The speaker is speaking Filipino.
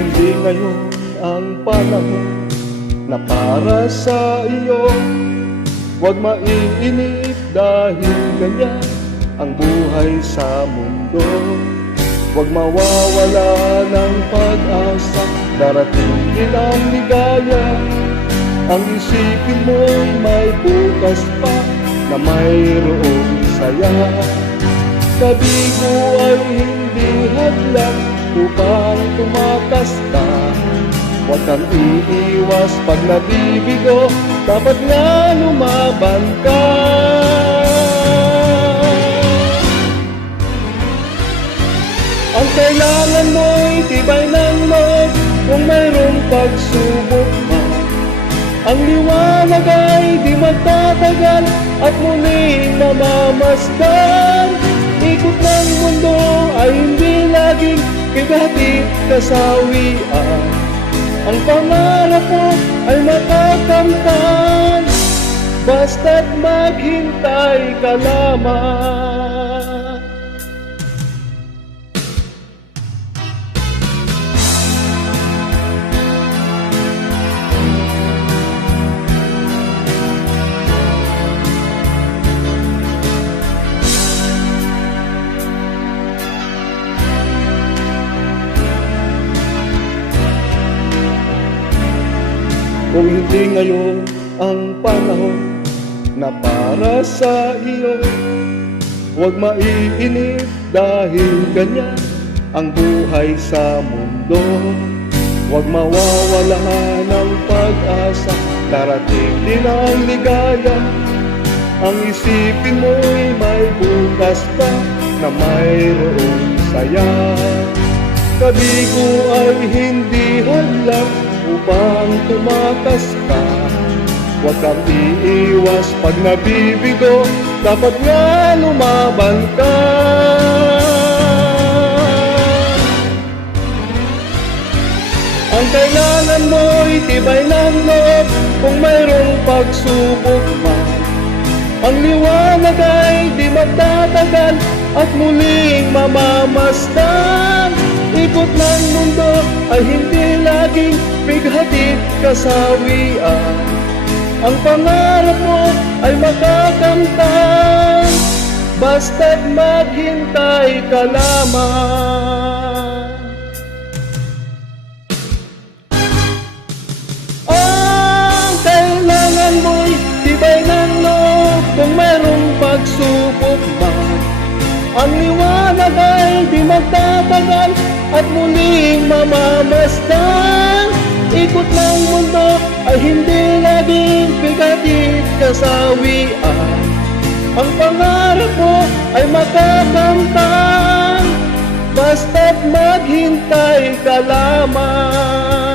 hindi ngayon ang panahon na para sa iyo. Huwag maiinip dahil ganyan ang buhay sa mundo. Huwag mawawala ng pag-asa, darating din ang ligaya. Ang isipin mo'y may bukas pa na mayroong saya. Tabi ko ay hindi hadlang upang tumakas ka. Huwag kang iiwas pag nabibigo, dapat nga lumaban ka. Ang kailangan mo'y tibay ng loob kung mayroong pagsubok pa. Ang liwanag ay di magtatagal at muling mamamasdan. Ikot ng mundo ay hindi laging bigatid kasawian. Ang pangarap mo ay makakamtan, basta't maghintay ka lamang. Kung hindi ngayon ang panahon na para sa iyo, huwag maiinip dahil ganyan ang buhay sa mundo. Huwag mawawala ng pag-asa, darating din ang ligaya. Ang isipin mo'y may bukas pa na mayroong saya. Tabi ko ay hindi hadlang upang tumakas ka. Huwag kang iiwas pag nabibigo, dapat nga lumaban ka. Ang kailangan mo'y tibay ng loob kung mayroong pagsubok man. Ang liwanag ay di magtatagal at muling mamamasdan. Ikot ng mundo ay hindi laging bighatid kasawian. Ang pangarap mo ay makakamtan, basta't maghintay ka lamang. Ang kailangan mo'y tibay ng loob kung mayroong pagsubok man. Ang liwanag ay di magtatagal at muling mamamasdan. Ikot ng mundo ay hindi laging bigatid kasawian. Ang pangarap mo ay makakamtan, basta't maghintay ka lamang.